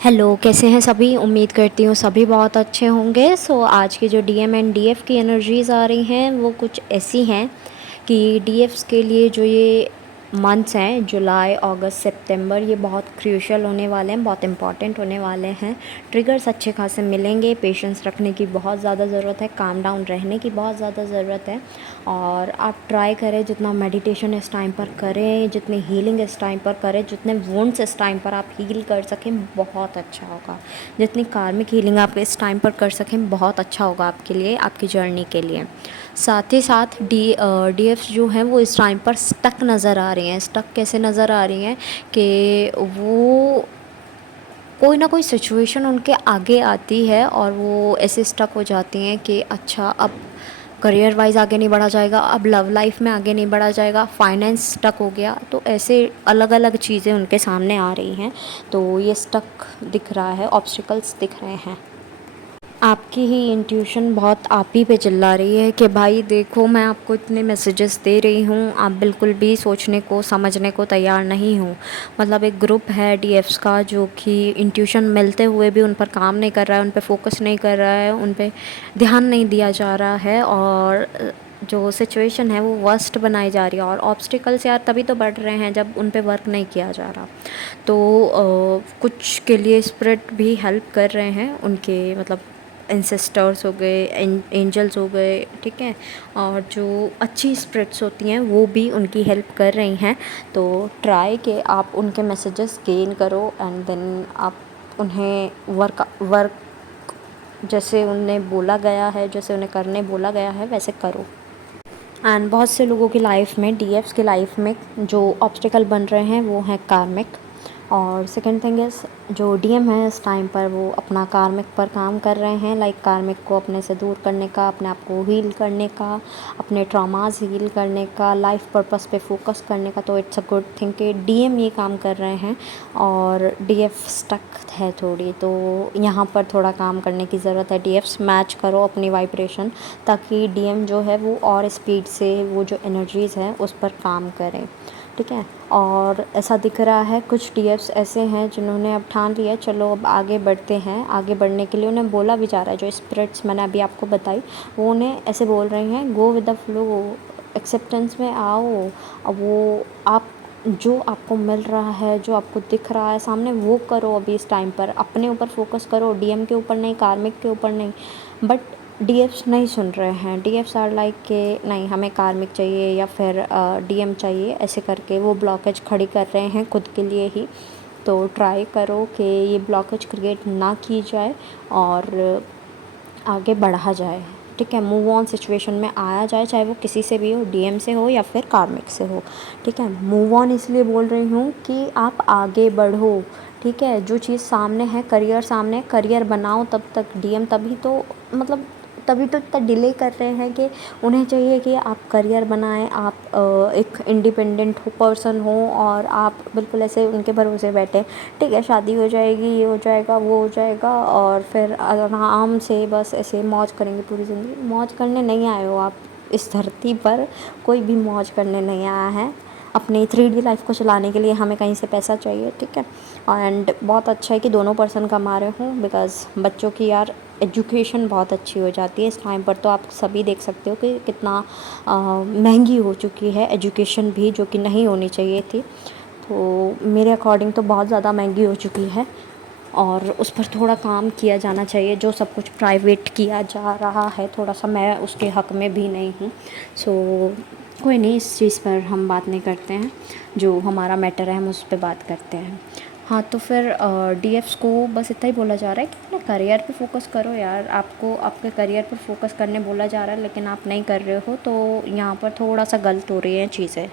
Hello, कैसे हैं सभी? उम्मीद करती हूँ सभी बहुत अच्छे होंगे। आज की जो डीएम एंड डीएफ की एनर्जीज़ आ रही हैं वो कुछ ऐसी हैं कि डीएफ्स के लिए जो ये मंथ्स हैं जुलाई, अगस्त, सितंबर, ये बहुत क्रूशियल होने वाले हैं, बहुत इंपॉर्टेंट होने वाले हैं। ट्रिगर्स अच्छे खासे मिलेंगे, पेशेंस रखने की बहुत ज़्यादा ज़रूरत है, काम डाउन रहने की बहुत ज़्यादा ज़रूरत है। और आप ट्राई करें जितना मेडिटेशन इस टाइम पर करें, जितनी हीलिंग इस टाइम पर करें, जितने वुंड्स इस टाइम पर आप हील कर सकें बहुत अच्छा होगा। जितनी कार्मिक हीलिंग आप इस टाइम पर कर सकें बहुत अच्छा होगा आपके लिए, आपकी जर्नी के लिए। साथ ही साथ डीएफ्स जो हैं वो इस टाइम पर स्टक नज़र आ रही हैं। स्टक कैसे नज़र आ रही हैं कि वो कोई ना कोई सिचुएशन उनके आगे आती है और वो ऐसे स्टक हो जाती हैं कि अच्छा, अब करियर वाइज आगे नहीं बढ़ा जाएगा, अब लव लाइफ में आगे नहीं बढ़ा जाएगा, फाइनेंस स्टक हो गया। तो ऐसे अलग अलग चीज़ें उनके सामने आ रही हैं। तो ये स्टक दिख रहा है, ऑब्स्टिकल्स दिख रहे हैं। आपकी ही इंट्यूशन बहुत आप ही पे चिल्ला रही है कि भाई देखो, मैं आपको इतने मैसेजेस दे रही हूँ, आप बिल्कुल भी सोचने को समझने को तैयार नहीं हो। मतलब एक ग्रुप है डीएफ्स का जो कि इंट्यूशन मिलते हुए भी उन पर काम नहीं कर रहा है, उन पर फोकस नहीं कर रहा है, उन पर ध्यान नहीं दिया जा रहा है और जो सिचुएशन है वो वर्स्ट बनाई जा रही है। और ऑब्स्टिकल्स यार तभी तो बढ़ रहे हैं जब उन पे वर्क नहीं किया जा रहा। तो कुछ के लिए स्पिरिट भी हेल्प कर रहे हैं, उनके मतलब एंसेस्टर्स हो गए, एंजल्स हो गए, ठीक है। और जो अच्छी स्पिरिट्स होती हैं वो भी उनकी हेल्प कर रही हैं। तो ट्राई कि आप उनके मैसेजेस गेन करो एंड देन आप उन्हें वर्क जैसे उन्हें बोला गया है, जैसे उन्हें करने बोला गया है वैसे करो। एंड बहुत से लोगों की लाइफ में, डीएफ्स की लाइफ में जो ऑब्स्टिकल बन रहे हैं वो हैं कार्मिक। और सेकंड थिंग इज़ जो डीएम है इस टाइम पर वो अपना कार्मिक पर काम कर रहे हैं, लाइक कार्मिक को अपने से दूर करने का, अपने आप को हील करने का, अपने ट्रॉमास हील करने का, लाइफ पर्पस पे फोकस करने का। तो इट्स अ गुड थिंग कि डीएम ये काम कर रहे हैं और डीएफ स्टक है थोड़ी, तो यहाँ पर थोड़ा काम करने की ज़रूरत है। डीएफ्स मैच करो अपनी वाइब्रेशन, ताकि डीएम जो है वो और स्पीड से वो जो एनर्जीज़ हैं उस पर काम करें, ठीक है। और ऐसा दिख रहा है कुछ डीएफ्स ऐसे हैं जिन्होंने अब ठान लिया चलो अब आगे बढ़ते हैं। आगे बढ़ने के लिए उन्हें बोला भी जा रहा है, जो स्पिरिट्स मैंने अभी आपको बताई वो उन्हें ऐसे बोल रही हैं, go with the flow, acceptance में आओ। अब वो आप जो आपको मिल रहा है, जो आपको दिख रहा है सामने, वो करो। अभी इस टाइम पर अपने ऊपर फोकस करो, डीएम के ऊपर नहीं, कार्मिक के ऊपर नहीं। बट डीएफ्स नहीं सुन रहे हैं। डीएफ्स आर लाइक के नहीं, हमें कार्मिक चाहिए या फिर डीएम चाहिए, ऐसे करके वो ब्लॉकेज खड़ी कर रहे हैं खुद के लिए ही। तो ट्राई करो कि ये ब्लॉकेज क्रिएट ना की जाए और आगे बढ़ा जाए, ठीक है। मूव ऑन सिचुएशन में आया जाए, चाहे वो किसी से भी हो, डीएम से हो या फिर कार्मिक से हो, ठीक है। मूव ऑन इसलिए बोल रही हूँ कि आप आगे बढ़ो, ठीक है। जो चीज़ सामने है, करियर सामने, करियर बनाओ। तब तक डीएम तभी तो मतलब तभी तो इतना डिले कर रहे हैं कि उन्हें चाहिए कि आप करियर बनाएं, आप एक इंडिपेंडेंट पर्सन हो और आप बिल्कुल ऐसे उनके भरोसे बैठे, ठीक है। शादी हो जाएगी, ये हो जाएगा, वो हो जाएगा और फिर आराम से बस ऐसे मौज करेंगे पूरी ज़िंदगी। मौज करने नहीं आए हो आप इस धरती पर, कोई भी मौज करने नहीं आया है। अपनी 3D लाइफ को चलाने के लिए हमें कहीं से पैसा चाहिए, ठीक है। एंड बहुत अच्छा है कि दोनों पर्सन कमा रहे हों, बिकॉज़ बच्चों की यार एजुकेशन बहुत अच्छी हो जाती है इस टाइम पर। तो आप सभी देख सकते हो कि कितना महंगी हो चुकी है एजुकेशन भी, जो कि नहीं होनी चाहिए थी। तो मेरे अकॉर्डिंग तो बहुत ज़्यादा महंगी हो चुकी है और उस पर थोड़ा काम किया जाना चाहिए। जो सब कुछ प्राइवेट किया जा रहा है, थोड़ा सा मैं उसके हक़ में भी नहीं हूँ। सो कोई नहीं, इस चीज़ पर हम बात नहीं करते हैं। जो हमारा मैटर है हम उस पर बात करते हैं। हाँ, तो फिर डीएफ्स को बस इतना ही बोला जा रहा है कि अपने करियर पे फोकस करो यार। आपको आपके करियर पर फोकस करने बोला जा रहा है, लेकिन आप नहीं कर रहे हो, तो यहाँ पर थोड़ा सा गलत हो रही हैं चीज़ें।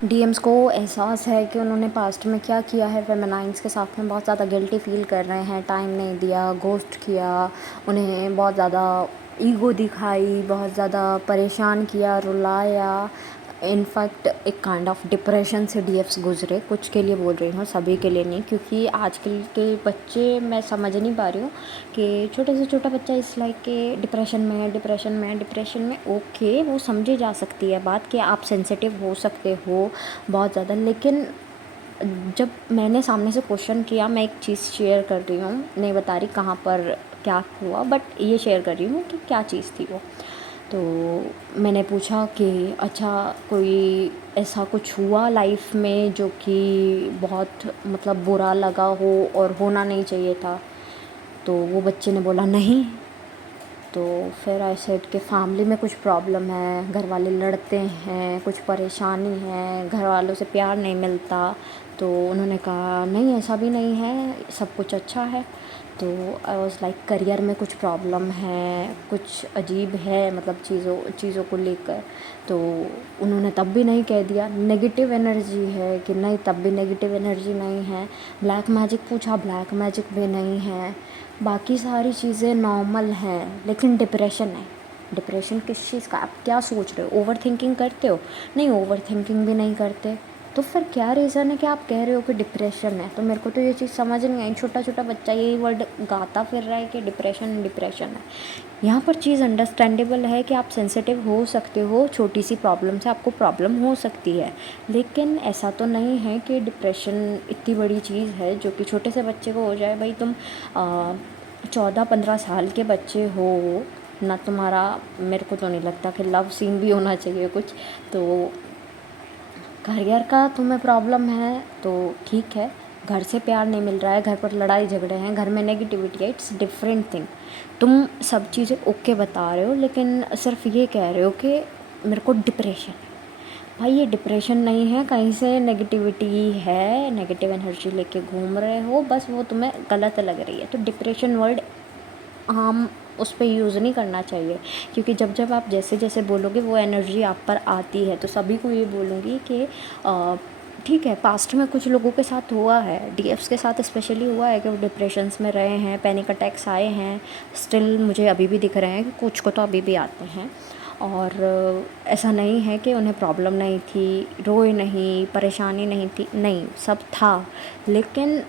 डीएम्स को एहसास है कि उन्होंने पास्ट में क्या किया है, फेमिनाइन्स के साथ में बहुत ज़्यादा गिल्टी फील कर रहे हैं। टाइम नहीं दिया, घोस्ट किया, उन्हें बहुत ज़्यादा ईगो दिखाई, बहुत ज़्यादा परेशान किया, रुलाया। इनफैक्ट एक काइंड ऑफ डिप्रेशन से डीएफ्स गुजरे। कुछ के लिए बोल रही हूँ, सभी के लिए नहीं, क्योंकि आजकल के बच्चे मैं समझ नहीं पा रही हूँ कि छोटे से छोटा बच्चा इस लाइक के डिप्रेशन में है, डिप्रेशन में है, डिप्रेशन में। ओके, वो समझी जा सकती है बात कि आप सेंसिटिव हो सकते हो बहुत ज़्यादा, लेकिन जब मैंने सामने से क्वेश्चन किया, मैं एक चीज़ शेयर कर रही हूँ, नहीं बता रही कहाँ पर क्या हुआ, बट ये शेयर कर रही हूँ कि क्या चीज़ थी वो। तो मैंने पूछा कि अच्छा कोई ऐसा कुछ हुआ लाइफ में जो कि बहुत मतलब बुरा लगा हो और होना नहीं चाहिए था? तो वो बच्चे ने बोला नहीं। तो फिर आई सेड कि फैमिली में कुछ प्रॉब्लम है, घर वाले लड़ते हैं, कुछ परेशानी है, घर वालों से प्यार नहीं मिलता। तो उन्होंने कहा नहीं ऐसा भी नहीं है, सब कुछ अच्छा है। तो आई वाज लाइक करियर में कुछ प्रॉब्लम है, कुछ अजीब है, मतलब चीज़ों को लेकर। तो उन्होंने तब भी नहीं कह दिया नेगेटिव एनर्जी है कि नहीं, तब भी नेगेटिव एनर्जी नहीं है। ब्लैक मैजिक पूछा, ब्लैक मैजिक भी नहीं है। बाकी सारी चीज़ें नॉर्मल हैं, लेकिन डिप्रेशन है। डिप्रेशन किस चीज़ का? आप क्या सोच रहे हो? ओवर थिंकिंग करते हो? नहीं, ओवर थिंकिंग भी नहीं करते। तो फिर क्या रीज़न है कि आप कह रहे हो कि डिप्रेशन है? तो मेरे को तो ये चीज़ समझ नहीं आई। छोटा छोटा बच्चा यही वर्ड गाता फिर रहा है कि डिप्रेशन डिप्रेशन है। यहाँ पर चीज़ अंडरस्टैंडेबल है कि आप सेंसिटिव हो सकते हो, छोटी सी प्रॉब्लम से आपको प्रॉब्लम हो सकती है, लेकिन ऐसा तो नहीं है कि डिप्रेशन इतनी बड़ी चीज़ है जो कि छोटे से बच्चे को हो जाए। भाई तुम 14-15 साल के बच्चे हो ना, तुम्हारा मेरे को तो नहीं लगता कि लव सीन भी होना चाहिए कुछ। तो करियर का तुम्हें प्रॉब्लम है तो ठीक है, घर से प्यार नहीं मिल रहा है, घर पर लड़ाई झगड़े हैं, घर में नेगेटिविटी है, इट्स डिफरेंट थिंग। तुम सब चीज़ें ओके बता रहे हो, लेकिन सिर्फ ये कह रहे हो कि मेरे को डिप्रेशन है। भाई ये डिप्रेशन नहीं है, कहीं से नेगेटिविटी है, नेगेटिव एनर्जी लेके घूम रहे हो, बस वो तुम्हें गलत लग रही है। तो डिप्रेशन वर्ड हम उस पे यूज़ नहीं करना चाहिए, क्योंकि जब जब आप जैसे जैसे बोलोगे वो एनर्जी आप पर आती है। तो सभी को ये बोलूँगी कि ठीक है, पास्ट में कुछ लोगों के साथ हुआ है, डीएफ्स के साथ स्पेशली हुआ है कि वो डिप्रेशंस में रहे हैं, पैनिक अटैक्स आए हैं, स्टिल मुझे अभी भी दिख रहे हैं कि कुछ को तो अभी भी आते हैं। और ऐसा नहीं है कि उन्हें प्रॉब्लम नहीं थी, रोए नहीं, परेशानी नहीं थी, नहीं सब था। लेकिन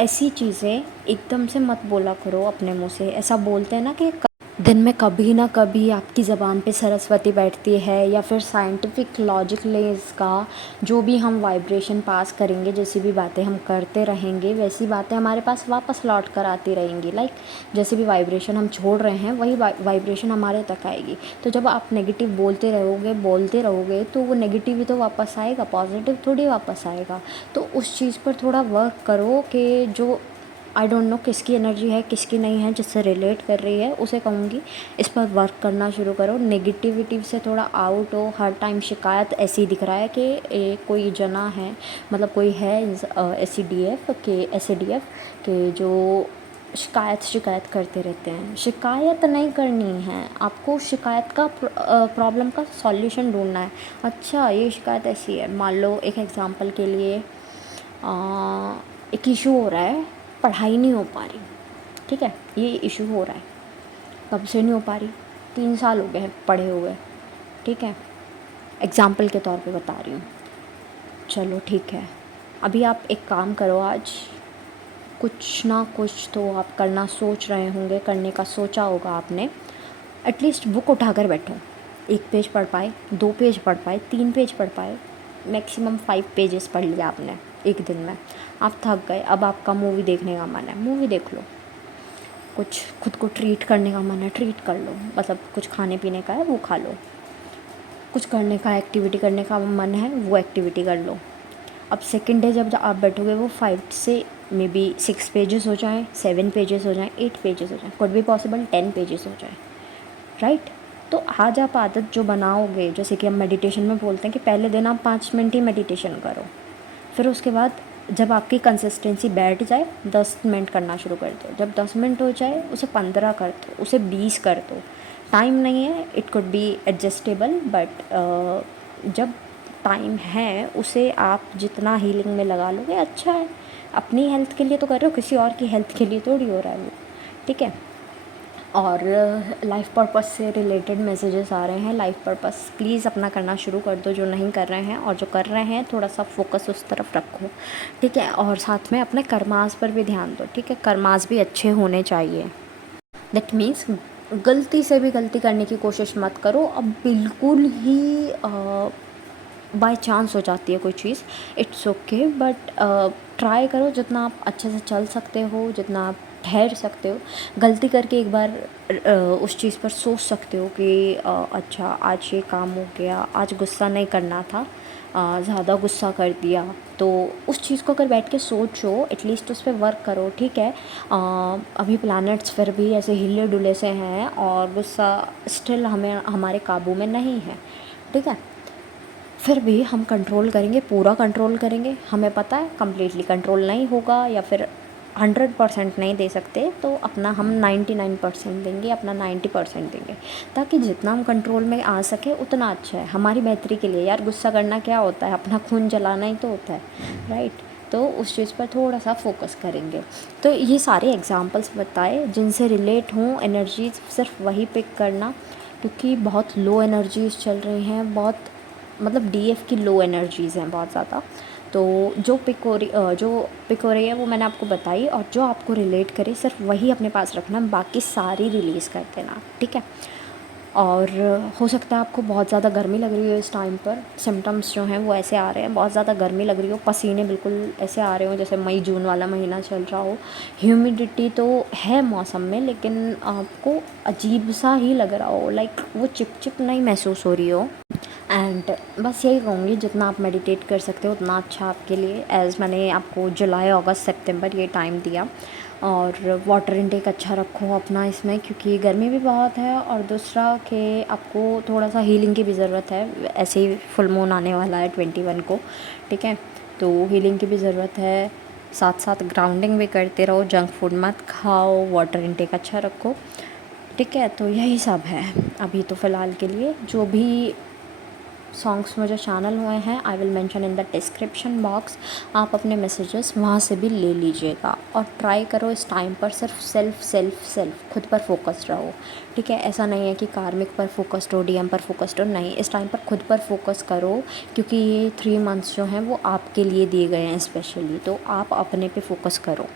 ऐसी चीज़ें एकदम से मत बोला करो अपने मुँह से। ऐसा बोलते हैं ना कि दिन में कभी ना कभी आपकी ज़बान पे सरस्वती बैठती है, या फिर साइंटिफिक लॉजिक लेस का जो भी हम वाइब्रेशन पास करेंगे, जैसी भी बातें हम करते रहेंगे, वैसी बातें हमारे पास वापस लौट कर आती रहेंगी। लाइक जैसे भी वाइब्रेशन हम छोड़ रहे हैं वही वाइब्रेशन हमारे तक आएगी। तो जब आप नेगेटिव बोलते रहोगे तो वो नेगेटिव ही तो वापस आएगा, पॉजिटिव थोड़ी वापस आएगा। तो उस चीज़ पर थोड़ा वर्क करो कि जो आई डोंट नो किसकी एनर्जी है किसकी नहीं है, जिससे रिलेट कर रही है उसे कहूँगी इस पर वर्क करना शुरू करो। नेगेटिविटी से थोड़ा आउट हो। हर टाइम शिकायत ऐसी दिख रहा है कि कोई जना है, मतलब कोई है एस डी एफ के जो शिकायत करते रहते हैं। शिकायत नहीं करनी है आपको, शिकायत का प्रॉब्लम का सॉल्यूशन ढूंढना है। अच्छा ये शिकायत ऐसी है, मान लो एक एग्जांपल के लिए एक इशू हो रहा है, पढ़ाई नहीं हो पा रही, ठीक है, ये इशू हो रहा है, कब से नहीं हो पा रही, 3 साल हो गए हैं पढ़े हुए, ठीक है, एग्जाम्पल के तौर पे बता रही हूँ। चलो ठीक है, अभी आप एक काम करो, आज कुछ ना कुछ तो आप करना सोच रहे होंगे, करने का सोचा होगा आपने। एटलीस्ट बुक उठा कर बैठो, 1 पेज पढ़ पाए, 2 पेज पढ़ पाए, 3 पेज पढ़ पाए, मैक्सिमम 5 पेजेस पढ़ लिया आपने एक दिन में। आप थक गए, अब आपका मूवी देखने का मन है, मूवी देख लो। कुछ खुद को ट्रीट करने का मन है, ट्रीट कर लो, मतलब कुछ खाने पीने का है वो खा लो। कुछ करने का, एक्टिविटी करने का मन है वो एक्टिविटी कर लो। अब सेकेंड डे जब आप बैठोगे वो 5 से मे बी 6 पेजेस हो जाएँ, 7 पेजेस हो जाएँ, 8 पेजेस हो जाएँ, कुड बी पॉसिबल 10 पेजेस हो जाए, राइट। तो आज आप आदत जो बनाओगे, जैसे कि हम मेडिटेशन में बोलते हैं कि पहले दिन आप 5 मिनट ही मेडिटेशन करो, फिर उसके बाद जब आपकी कंसिस्टेंसी बैठ जाए 10 मिनट करना शुरू कर दो, जब 10 मिनट हो जाए उसे 15 कर दो, उसे 20 कर दो। टाइम नहीं है, it could be adjustable, but जब टाइम है उसे आप जितना हीलिंग में लगा लोगे अच्छा है। अपनी हेल्थ के लिए तो कर रहे हो, किसी और की हेल्थ के लिए थोड़ी हो रहा है वो, ठीक है। और लाइफ पर्पस से रिलेटेड मैसेजेस आ रहे हैं। लाइफ पर्पस प्लीज़ अपना करना शुरू कर दो जो नहीं कर रहे हैं, और जो कर रहे हैं थोड़ा सा फोकस उस तरफ रखो, ठीक है। और साथ में अपने कर्मास पर भी ध्यान दो, ठीक है, कर्मास भी अच्छे होने चाहिए। दैट मीन्स गलती से भी गलती करने की कोशिश मत करो। अब बिल्कुल ही बाय चांस हो जाती है कोई चीज़, इट्स ओके, बट ट्राई करो जितना आप अच्छे से चल सकते हो, जितना आप ठहर सकते हो। गलती करके एक बार उस चीज़ पर सोच सकते हो कि अच्छा आज ये काम हो गया, आज गुस्सा नहीं करना था, ज़्यादा गुस्सा कर दिया। तो उस चीज़ को अगर बैठ के सोचो, एटलीस्ट उस पे वर्क करो, ठीक है। अभी प्लैनेट्स फिर भी ऐसे हिले डुले से हैं और गुस्सा स्टिल हमें हमारे काबू में नहीं है, ठीक है। फिर भी हम कंट्रोल करेंगे, पूरा कंट्रोल करेंगे। हमें पता है कंप्लीटली कंट्रोल नहीं होगा या फिर 100% नहीं दे सकते, तो अपना हम 99% देंगे, अपना 90% देंगे, ताकि जितना हम कंट्रोल में आ सके उतना अच्छा है हमारी बेहतरी के लिए। यार गुस्सा करना क्या होता है, अपना खून जलाना ही तो होता है, राइट। तो उस चीज़ पर थोड़ा सा फोकस करेंगे। तो ये सारे एग्जांपल्स बताए जिनसे रिलेट हों एनर्जीज, सिर्फ वही पिक करना, क्योंकि बहुत लो एनर्जीज चल रही हैं, बहुत मतलब डीएफ की लो एनर्जीज़ हैं बहुत ज़्यादा। तो जो पिक हो रही है वो मैंने आपको बताई, और जो आपको रिलेट करे सिर्फ वही अपने पास रखना, बाकी सारी रिलीज़ कर देना, ठीक है। और हो सकता है आपको बहुत ज़्यादा गर्मी लग रही हो इस टाइम पर, सिम्टम्स जो हैं वो ऐसे आ रहे हैं, बहुत ज़्यादा गर्मी लग रही हो, पसीने बिल्कुल ऐसे आ रहे हो जैसे मई जून वाला महीना चल रहा हो। ह्यूमिडिटी तो है मौसम में, लेकिन आपको अजीब सा ही लग रहा हो, लाइक वो चिप नहीं महसूस हो रही हो। एंड बस यही कहूँगी, जितना आप मेडिटेट कर सकते हो उतना अच्छा आपके लिए। एज़ मैंने आपको जुलाई अगस्त सितंबर ये टाइम दिया। और वाटर इनटेक अच्छा रखो अपना इसमें, क्योंकि गर्मी भी बहुत है, और दूसरा कि आपको थोड़ा सा हीलिंग की भी ज़रूरत है। ऐसे ही फुल मून आने वाला है 21 को, ठीक है। तो हीलिंग की भी ज़रूरत है, साथ साथ ग्राउंडिंग भी करते रहो, जंक फूड मत खाओ, वाटर इनटेक अच्छा रखो, ठीक है। तो यही सब है अभी तो फ़िलहाल के लिए। जो भी सॉन्ग्स मुझे चैनल हुए हैं I will mention in the description box, आप अपने मैसेजेस वहाँ से भी ले लीजिएगा। और ट्राई करो इस टाइम पर सिर्फ सेल्फ खुद पर फोकस्ड रहो, ठीक है। ऐसा नहीं है कि कार्मिक पर फोकस्ड हो, डीएम पर फोकस्ड हो, नहीं, इस टाइम पर खुद पर फोकस करो, क्योंकि ये 3 मंथ्स जो हैं वो आपके लिए दिए गए हैं स्पेशली, तो आप अपने पे फोकस करो।